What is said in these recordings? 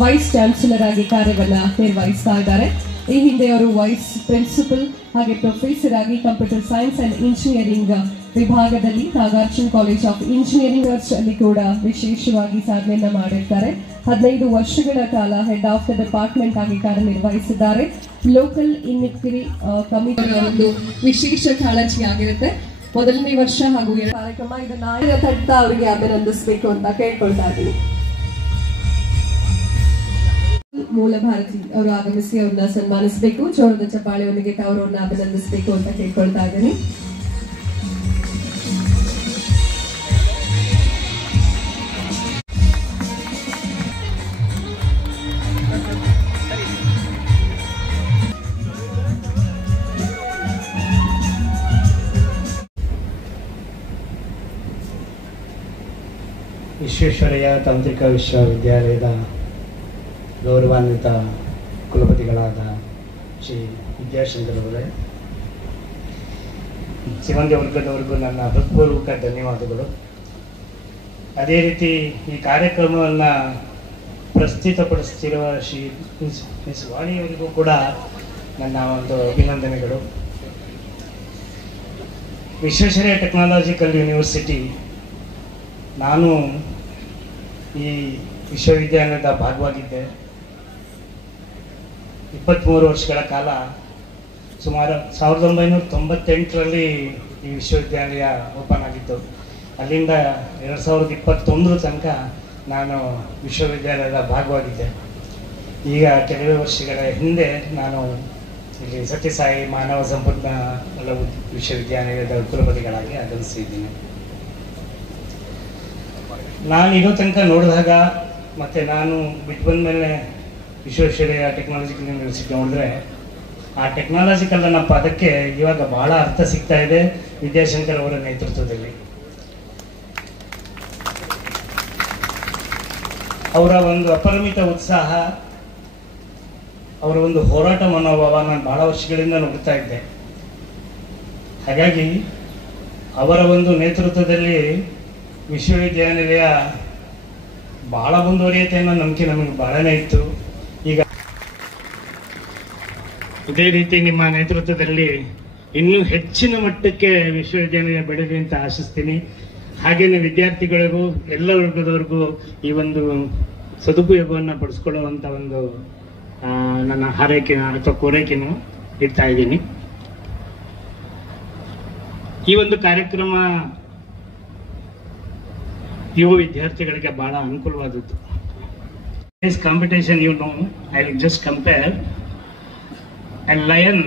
Vice chancellor ಆಗಿ ಕಾರ್ಯವನ್ನ ನಿರ್ವಹಿಸ್ತಾ ಇದ್ದಾರೆ. ಈ ಹಿಂದೆ ಅವರು ವೈಸ್ ಪ್ರಿನ್ಸಿಪಲ್ ಹಾಗೆ ಪ್ರೊಫೆಸರ್ ಆಗಿ ಕಂಪ್ಯೂಟರ್ ಸೈನ್ಸ್ ಅಂಡ್ ಇಂಜಿನಿಯರಿಂಗ್ ವಿಭಾಗದಲ್ಲಿ ನಾಗಾರ್ಜುನ ಕಾಲೇಜ್ ಆಫ್ ಇಂಜಿನಿಯರಿಂಗ್ ಅಲ್ಲಿ ಕೂಡ ವಿಶೇಷವಾಗಿ ಸಾಧನೆಯನ್ನ ಮಾಡಿರ್ತಾರೆ. 15 ವರ್ಷಗಳ ಕಾಲ ಹೆಡ್ ಆಫ್ ದ ಡಿಪಾರ್ಟ್ಮೆಂಟ್ ಆಗಿ ಕಾರ್ಯನಿರ್ವಹಿಸಿದ್ದಾರೆ. ಲೋಕಲ್ ಇನ್ಕ್ವಿರಿ ಕಮಿಟಿ ಒಂದು ವಿಶೇಷ ಕಾಳಜಿ ಆಗಿರುತ್ತೆ. ಮೊದಲನೇ ವರ್ಷ ಹಾಗೂ ಕಾರ್ಯಕ್ರಮ ಇದನ್ನ ತಡ್ತಾ ಅವರಿಗೆ ಅಭಿನಂದಿಸಬೇಕು ಅಂತ ಕೇಳ್ಕೊಳ್ತಾ ಇದ್ದೀನಿ. ಮೂಲ ಭಾರತಿ ಅವರು ಆಗಮಿಸಿ ಅವ್ರನ್ನ ಸನ್ಮಾನಿಸಬೇಕು. ಜೋರದ ಚಪ್ಪಾಳೆಯೊಂದಿಗೆ ಅವರನ್ನ ಅಭಿನಂದಿಸಬೇಕು ಅಂತ ಕೇಳ್ಕೊಳ್ತಾ ಇದ್ದೀನಿ. ವಿಶ್ವೇಶ್ವರಯ್ಯ ತಾಂತ್ರಿಕ ವಿಶ್ವವಿದ್ಯಾಲಯದ ಗೌರವಾನ್ವಿತ ಕುಲಪತಿಗಳಾದ ಶ್ರೀ ವಿದ್ಯಾಶಂಕರ್ ಅವರೇ, ಸಿಬ್ಬಂದಿ ವರ್ಗದವರೆಗೂ ನನ್ನ ಹೃತ್ಪೂರ್ವಕ ಧನ್ಯವಾದಗಳು. ಅದೇ ರೀತಿ ಈ ಕಾರ್ಯಕ್ರಮವನ್ನು ಪ್ರಸ್ತುತಪಡಿಸುತ್ತಿರುವ ಶ್ರೀ ಮಿಸ್ ವಾಣಿಯವರಿಗೂ ಕೂಡ ನನ್ನ ಒಂದು ಅಭಿನಂದನೆಗಳು. ವಿಶ್ವೇಶ್ವರಯ್ಯ ಟೆಕ್ನಾಲಜಿಕಲ್ ಯೂನಿವರ್ಸಿಟಿ, ನಾನು ಈ ವಿಶ್ವವಿದ್ಯಾಲಯದ ಭಾಗವಾಗಿದ್ದೆ. 23 ವರ್ಷಗಳ ಕಾಲ, ಸುಮಾರು 1998ರಲ್ಲಿ ಈ ವಿಶ್ವವಿದ್ಯಾಲಯ ಓಪನ್ ಆಗಿತ್ತು. ಅಲ್ಲಿಂದ 2021 ತನಕ ನಾನು ವಿಶ್ವವಿದ್ಯಾಲಯದ ಭಾಗವಾಗಿದ್ದೆ. ಈಗ ಕೆಲವೇ ವರ್ಷಗಳ ಹಿಂದೆ ನಾನು ಇಲ್ಲಿ ಸತ್ಯಸಾಯಿ ಮಾನವ ಸಂಪನ್ಮೂಲ ವಿಶ್ವವಿದ್ಯಾಲಯದ ಕುಲಪತಿಗಳಾಗಿ ಆಗಮಿಸಿದ್ದೀನಿ. ನಾನು ಇರೋ ತನಕ ನೋಡಿದಾಗ ಮತ್ತು ನಾನು ಬಿಟ್ಟು ಬಂದ ಮೇಲೆ ವಿಶ್ವೇಶ್ವರಯ್ಯ ಟೆಕ್ನಾಲಜಿಕಲ್ ಯೂನಿವರ್ಸಿಟಿ ನೋಡಿದ್ರೆ, ಆ ಟೆಕ್ನಾಲಜಿಕಲ್ ಅನ್ನೋ ಪದಕ್ಕೆ ಇವಾಗ ಬಹಳ ಅರ್ಥ ಸಿಗ್ತಾ ಇದೆ ವಿದ್ಯಾಶಂಕರ್ ಅವರ ನೇತೃತ್ವದಲ್ಲಿ. ಅವರ ಒಂದು ಅಪರಿಮಿತ ಉತ್ಸಾಹ, ಅವರ ಒಂದು ಹೋರಾಟ ಮನೋಭಾವ ನಾನು ಬಹಳ ವರ್ಷಗಳಿಂದ ನೋಡ್ತಾ ಇದ್ದೆ. ಹಾಗಾಗಿ ಅವರ ಒಂದು ನೇತೃತ್ವದಲ್ಲಿ ವಿಶ್ವವಿದ್ಯಾನಿಲಯ ಬಹಳ ಮುಂದುವರಿಯುತ್ತೆ ಅನ್ನೋ ನಂಬಿಕೆ ನಮಗೆ ಬಹಳನೇ ಇತ್ತು. ಈಗ ಇದೇ ರೀತಿ ನಿಮ್ಮ ನೇತೃತ್ವದಲ್ಲಿ ಇನ್ನೂ ಹೆಚ್ಚಿನ ಮಟ್ಟಕ್ಕೆ ವಿಶ್ವವಿದ್ಯಾನಿಲಯ ಬೆಳೆಯಲಿ ಅಂತ ಆಶಿಸ್ತೀನಿ. ಹಾಗೇನೆ ವಿದ್ಯಾರ್ಥಿಗಳಿಗೂ ಎಲ್ಲ ವರ್ಗದವರೆಗೂ ಈ ಒಂದು ಸದುಪಯೋಗವನ್ನು ಪಡಿಸ್ಕೊಳ್ಳುವಂಥ ಒಂದು ನನ್ನ ಹಾರೈಕೆನ ಅಥವಾ ಕೋರೈಕೆನೂ ಇಡ್ತಾ ಇದ್ದೀನಿ. ಈ ಒಂದು ಕಾರ್ಯಕ್ರಮ ಯುವ ವಿದ್ಯಾರ್ಥಿಗಳಿಗೆ ಬಹಳ ಅನುಕೂಲವಾದದ್ದು. This competition, you know, I will just compare. A lion,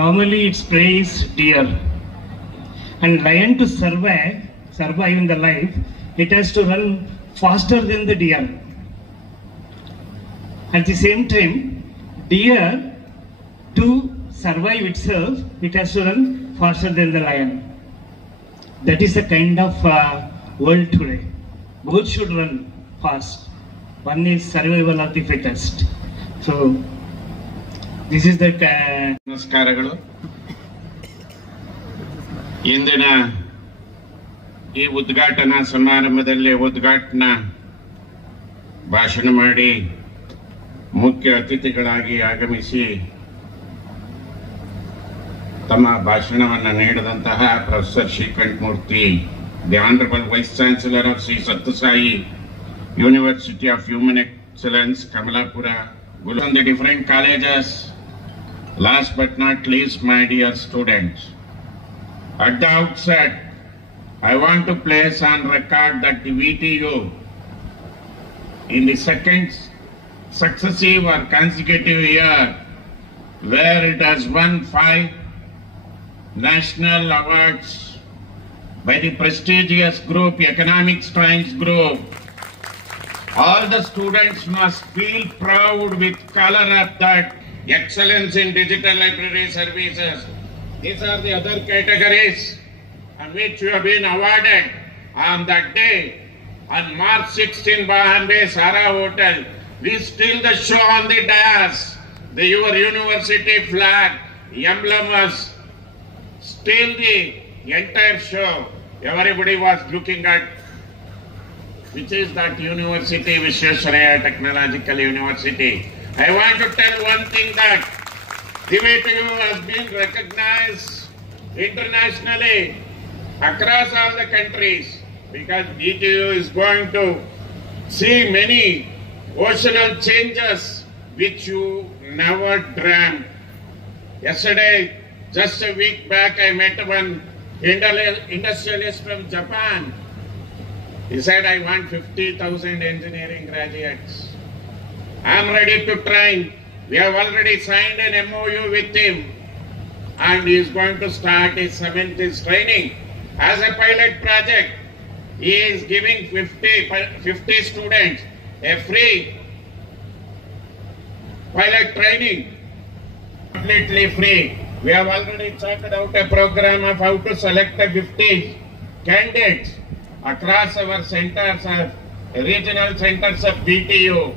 normally its prey is deer, and lion to survive in the life, it has to run faster than the deer. At the same time, deer to survive itself, it has to run faster than the lion. That is the kind of world today. Both should run fast. One is survival of the fittest. So this is the ನಮಸ್ಕಾರಗಳು. ಇಂದಿನ ಈ ಉದ್ಘಾಟನಾ ಸಮಾರಂಭದಲ್ಲಿ ಉದ್ಘಾಟನಾ ಭಾಷಣ ಮಾಡಿ ಮುಖ್ಯ ಅತಿಥಿಗಳಾಗಿ ಆಗಮಿಸಿ ತಮ್ಮ ಭಾಷಣವನ್ನು ನೀಡಿದಂತಹ professor Srikanthamurthy, the Honorable Vice Chancellor of Sri Satyasai University of Human Excellence, Kamalapura, and the different colleges. Last but not least, my dear students, at the outset, I want to place on record that the VTU, in the second successive or consecutive year, where it has won 5 national awards by the prestigious group, Economic Times Group, all the students must feel proud with color of that excellence in digital library services. These are the other categories on which you have been awarded. On that day, on March 16, Bombay Sara Hotel, we still the show on the dais, your university flag, emblem was still the entire show. Everybody was looking at which is that university, Visvesvaraya Technological University. I want to tell one thing, that DVTU has been recognized internationally across all the countries, because DTU is going to see many oceanal changes which you never dreamt. Yesterday, just a week back, I met one industrialist from Japan. He said, I want 50,000 engineering graduates. I'm ready to train. We have already signed an MOU with him, and he is going to start his 7th training as a pilot project. He is giving 50 students a free pilot training, completely free. We have already checked out a program of how to select the 50 candidates across our centers of regional centers of DTU.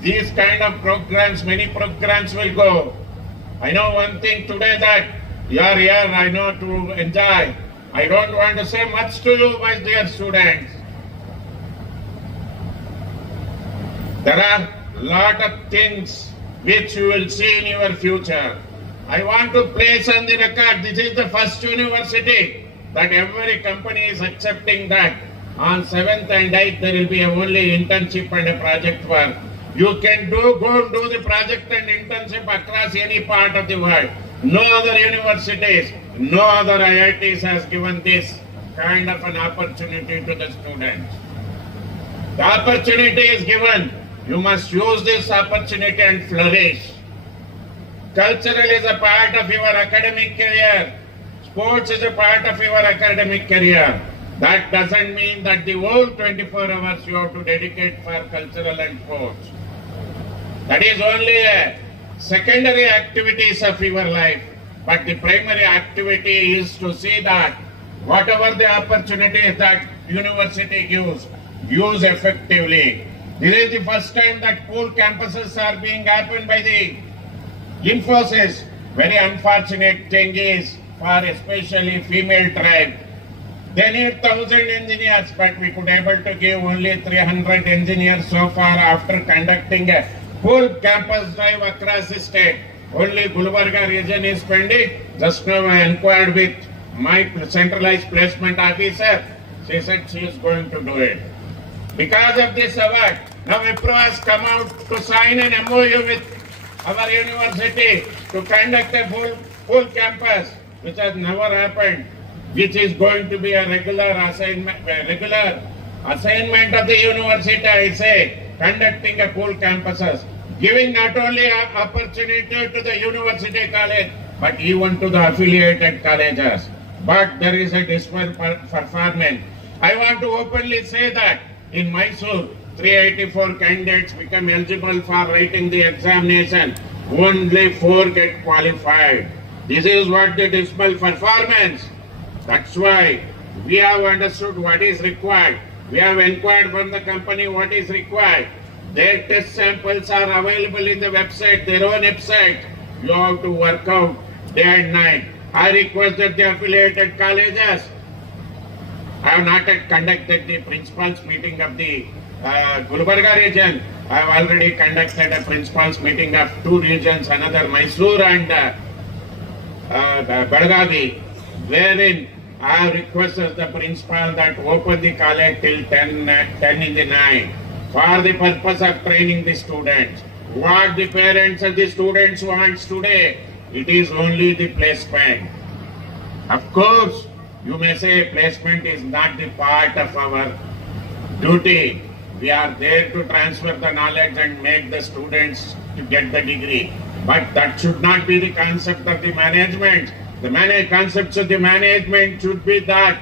These kind of programs, many programs will go. I know one thing today, that you are here, I know, to enjoy. I don't want to say much to you, my dear students. There are a lot of things which you will see in your future. I want to place on the record, this is the first university that every company is accepting that on 7th and 8th there will be only internship and a project work. You can go and do the project and internship across any part of the world. No other universities, no other IITs has given this kind of an opportunity to the students. The opportunity is given. You must use this opportunity and flourish. Cultural is a part of your academic career. Sports is a part of your academic career. That doesn't mean that the whole 24 hours you have to dedicate for cultural and sports. That is only a secondary activities of your life. But the primary activity is to see that whatever the opportunities that university gives, use effectively. This is the first time that pool campuses are being happened by the Infosys. Very unfortunate thing is, for especially female tribe, they need 1,000 engineers, but we could able to give only 300 engineers so far after conducting a full campus drive across the state. Only Gulbarga region is pending. Just now I inquired with my centralized placement officer. She said she is going to do it. Because of this award, now Wipro has come out to sign an MOU with our university to conduct a full campus, which has never happened, which is going to be a regular assignment of the university, I say, conducting a full campuses, giving not only an opportunity to the university college, but even to the affiliated colleges. But there is a dismal performance. I want to openly say that in Mysore, 384 candidates become eligible for writing the examination. Only 4 get qualified. This is what the dismal performance. That's why we have understood what is required. We have inquired from the company what is required. Their test samples are available in the website, their own website. You have to work out day and night. I request that the affiliated colleges, I have not yet conducted the principals meeting of the Gulbarga region. I have already conducted a principals meeting of 2 regions, another Mysore and Belagavi, wherein I have requested the principal that open the college till 10 in the night for the purpose of training the students. What the parents and the students want today, it is only the placement. Of course, you may say placement is not the part of our duty. We are there to transfer the knowledge and make the students to get the degree. But that should not be the concept of the management. The concepts of the management should be that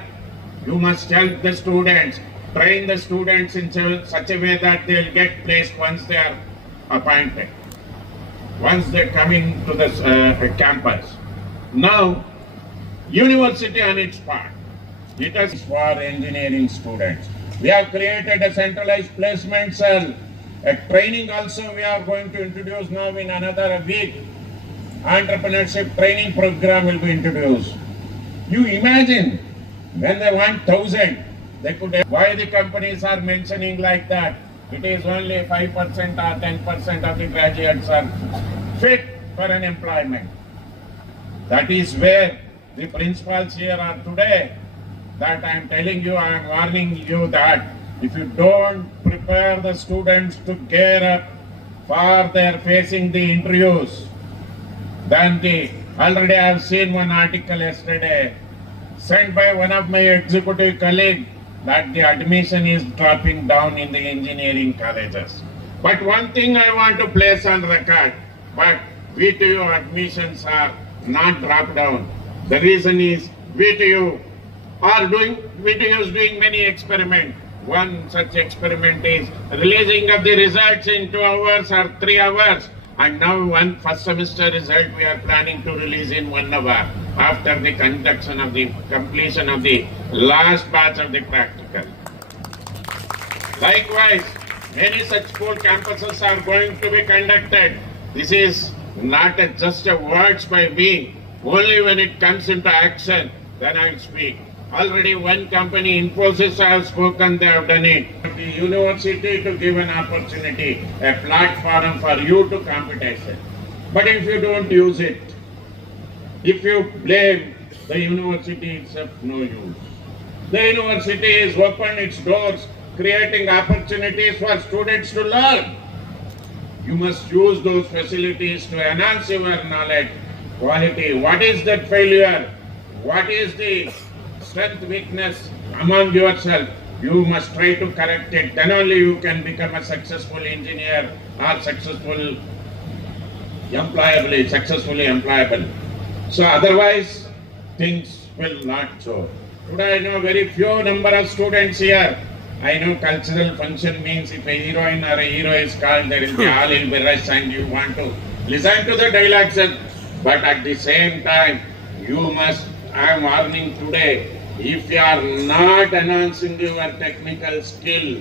you must help the students, train the students in such a way that they will get placed once they are appointed, once they come into the campus. Now, university on its part, it is for engineering students. We have created a centralized placement cell. A training also we are going to introduce now in another week. Entrepreneurship training program will be introduced. You imagine when they want 1,000, They could. Why the companies are mentioning like that? It is only 5% or 10% of the graduates are fit for an employment. That is where the principals here are today. That I am telling you, I am warning you that if you don't prepare the students to gear up for their facing the interviews, then already I have seen one article yesterday sent by one of my executive colleagues that the admission is dropping down in the engineering colleges. But one thing I want to place on record, but VTU admissions are not dropped down. The reason is VTU is doing many experiments. One such experiment is releasing of the results in 2 hours or 3 hours. And now one first semester result we are planning to release in 1 hour after the completion of the last batch of the practical. Likewise, many such school campuses are going to be conducted. This is not just a words by me. Only when it comes into action, then I will speak. Already one company, Infosys, have spoken, they have done it. The university to give an opportunity, a platform for you to competition. But if you don't use it, if you blame the university itself, no use. The university is opened its doors, creating opportunities for students to learn. You must use those facilities to enhance your knowledge, quality. What is that failure? What is the strength, weakness among yourself? You must try to correct it. Then only you can become a successful engineer or successfully employable. So otherwise, things will not show. Today I know very few number of students here. I know cultural function means if a heroine or a hero is called, there will be all in be rush and you want to listen to the dialogues. But at the same time, I am warning today, if you are not enhancing your technical skill,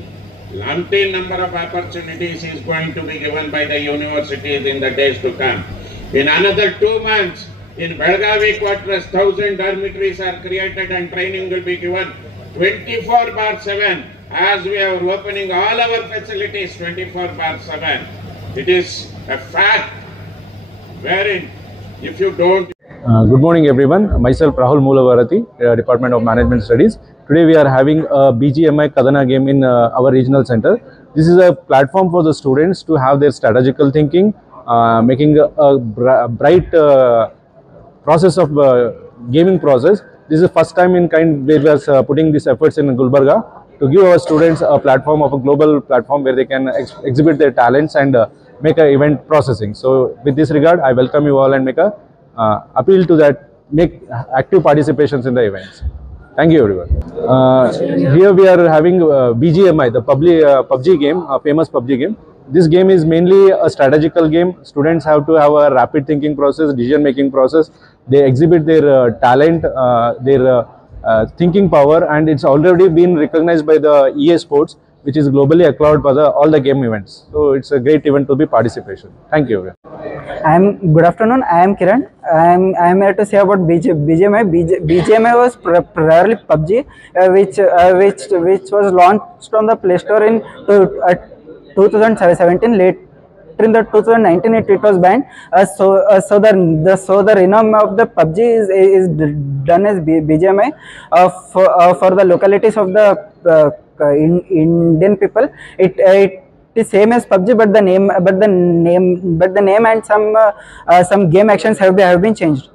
umpteen number of opportunities is going to be given by the universities in the days to come. In another 2 months, in Belgavi quarters, 1,000 dormitories are created and training will be given 24/7 as we are opening all our facilities 24/7. It is a fact wherein if you don't... Good morning everyone, myself Rahul Moolavarati, Department of Management Studies. Today we are having a BGMI Kadana game in our regional center. This is a platform for the students to have their strategical thinking, making a bright process of gaming process. This is the first time in kind where we are putting these efforts in Gulbarga to give our students a platform of a global platform where they can exhibit their talents and make an event processing. So with this regard, I welcome you all and make a appeal to that, make active participations in the events. Thank you everyone. Here we are having BGMI, the PUBG game, a famous PUBG game. This game is mainly a strategical game. Students have to have a rapid thinking process, decision making process. They exhibit their talent, their thinking power, and it's already been recognized by the EA Sports, which is globally acclaimed by all the game events. So it's a great event to be participation. Thank you. Good afternoon. I am Kiran. I am here to say about BGMI. BGMI was primarily PUBG, which was launched on the Play Store in 2017. Late in the 2019, it was banned. So the renown of the PUBG is done as BGMI for the localities of the Indian people. It is same as PUBG, but the name and some game actions have been changed.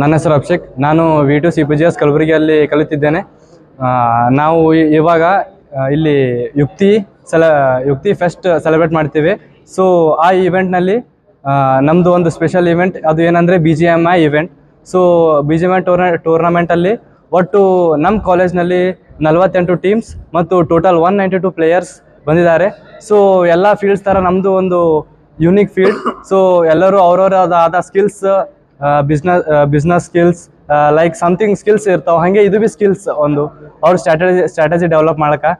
ನನ್ನ ಹೆಸರು ಅಭಿಷೇಕ್. ನಾನು V2 CPGS ಕಲಬುರಗಿಯಲ್ಲಿ ಕಲಿತಿದ್ದೇನೆ. ನಾವು ಇವಾಗ ಇಲ್ಲಿ ಯುಕ್ತಿ fest celebrate ಮಾಡ್ತೀವಿ. ಸೊ ಆ ಇವೆಂಟ್ನಲ್ಲಿ ನಮ್ಮದು ಒಂದು ಸ್ಪೆಷಲ್ ಇವೆಂಟ್, ಅದು ಏನಂದರೆ BGMI ಇವೆಂಟ್. ಸೊ BGMI ಟೂರ್ನಮೆಂಟಲ್ಲಿ ಒಟ್ಟು ನಮ್ಮ ಕಾಲೇಜ್ನಲ್ಲಿ 48 ಟೀಮ್ಸ್ ಮತ್ತು ಟೋಟಲ್ 192 ಪ್ಲೇಯರ್ಸ್ ಬಂದಿದ್ದಾರೆ. ಸೊ ಎಲ್ಲ ಫೀಲ್ಡ್ಸ್ ಥರ ನಮ್ಮದು ಒಂದು ಯೂನಿಕ್ ಫೀಲ್ಡ್. ಸೊ ಎಲ್ಲರೂ ಅವರವರಾದ skills, business skills, like something skills ಇರ್ತಾವೆ. ಹಾಗೆ ಇದು ಭೀ ಸ್ಕಿಲ್ಸ್ ಒಂದು ಅವ್ರ ಸ್ಟ್ರಾಟಜಿ ಡೆವಲಪ್ ಮಾಡೋಕೆ.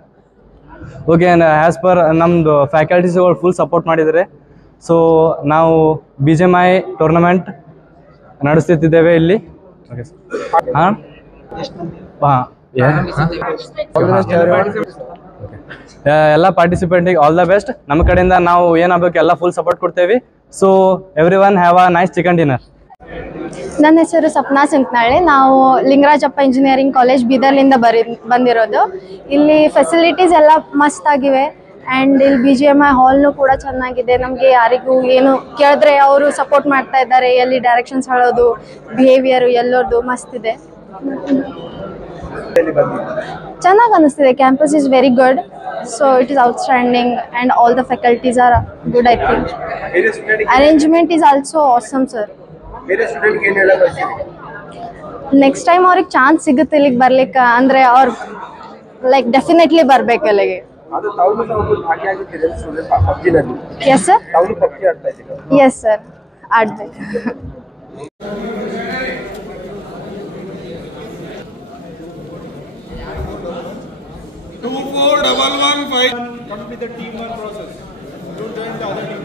ಓಕೆ, ಆ್ಯಸ್ ಪರ್ ನಮ್ಮದು ಫ್ಯಾಕಲ್ಟೀಸ್ಗಳು ಫುಲ್ ಸಪೋರ್ಟ್ ಮಾಡಿದ್ದಾರೆ. ಸೊ ನಾವು BGMI ಟೂರ್ನಮೆಂಟ್ ನಡೆಸ್ತಿದ್ದೇವೆ ಇಲ್ಲಿ. ಓಕೆ ಹಾಂ ಎಲ್ಲ ಪಾರ್ಟಿಸಿಪೆಂಟಿಗೆ ಆಲ್ ದ ಬೆಸ್ಟ್. ನಮ್ಮ ಕಡೆಯಿಂದ ನಾವು ಏನಾಗಬೇಕು ಎಲ್ಲ ಫುಲ್ ಸಪೋರ್ಟ್ ಕೊಡ್ತೇವೆ. So every one have a nice chicken dinner. ನನ್ನ ಹೆಸರು ಸಪ್ನಾ ಸಿಂಕ್ನಾಳೆ. ನಾವು ಲಿಂಗರಾಜಪ್ಪ ಇಂಜಿನಿಯರಿಂಗ್ ಕಾಲೇಜ್ ಬೀದರ್ಲಿಂದ ಬಂದಿರೋದು. ಇಲ್ಲಿ ಫೆಸಿಲಿಟೀಸ್ ಎಲ್ಲ ಮಸ್ತ್ ಆಗಿವೆ ಆ್ಯಂಡ್ ಇಲ್ಲಿ BGMI ಹಾಲ್ನು ಕೂಡ ಚೆನ್ನಾಗಿದೆ. ನಮಗೆ ಯಾರಿಗೂ ಏನು ಕೇಳಿದ್ರೆ ಅವರು ಸಪೋರ್ಟ್ ಮಾಡ್ತಾ ಇದ್ದಾರೆ. ಎಲ್ಲಿ ಡೈರೆಕ್ಷನ್ಸ್ ಹೇಳೋದು, ಬಿಹೇವಿಯರು ಎಲ್ಲರದು ಮಸ್ತ್ ಇದೆ. ಚೆನ್ನಾಗಿ ಅನಿಸ್ತಿದೆ. Campus is very good. So it is outstanding and all the faculties are good. I think arrangement is also awesome sir. Next time ಅವ್ರಿಗೆ ಚಾನ್ಸ್ ಸಿಗುತ್ತೆ ಇಲ್ಲಿಗೆ ಬರ್ಲಿಕ್ಕೆ ಅಂದರೆ ಅವ್ರು ಲೈಕ್ ಡೆಫಿನೆಟ್ಲಿ ಬರ್ಬೇಕು ಅಲ್ಲಿಗೆ. ಎಸ್ ಸರ್, ಎಸ್ ಸರ್, ಆಡ್ಬೇಕು. Come with the teamwork process. Don't join the other team.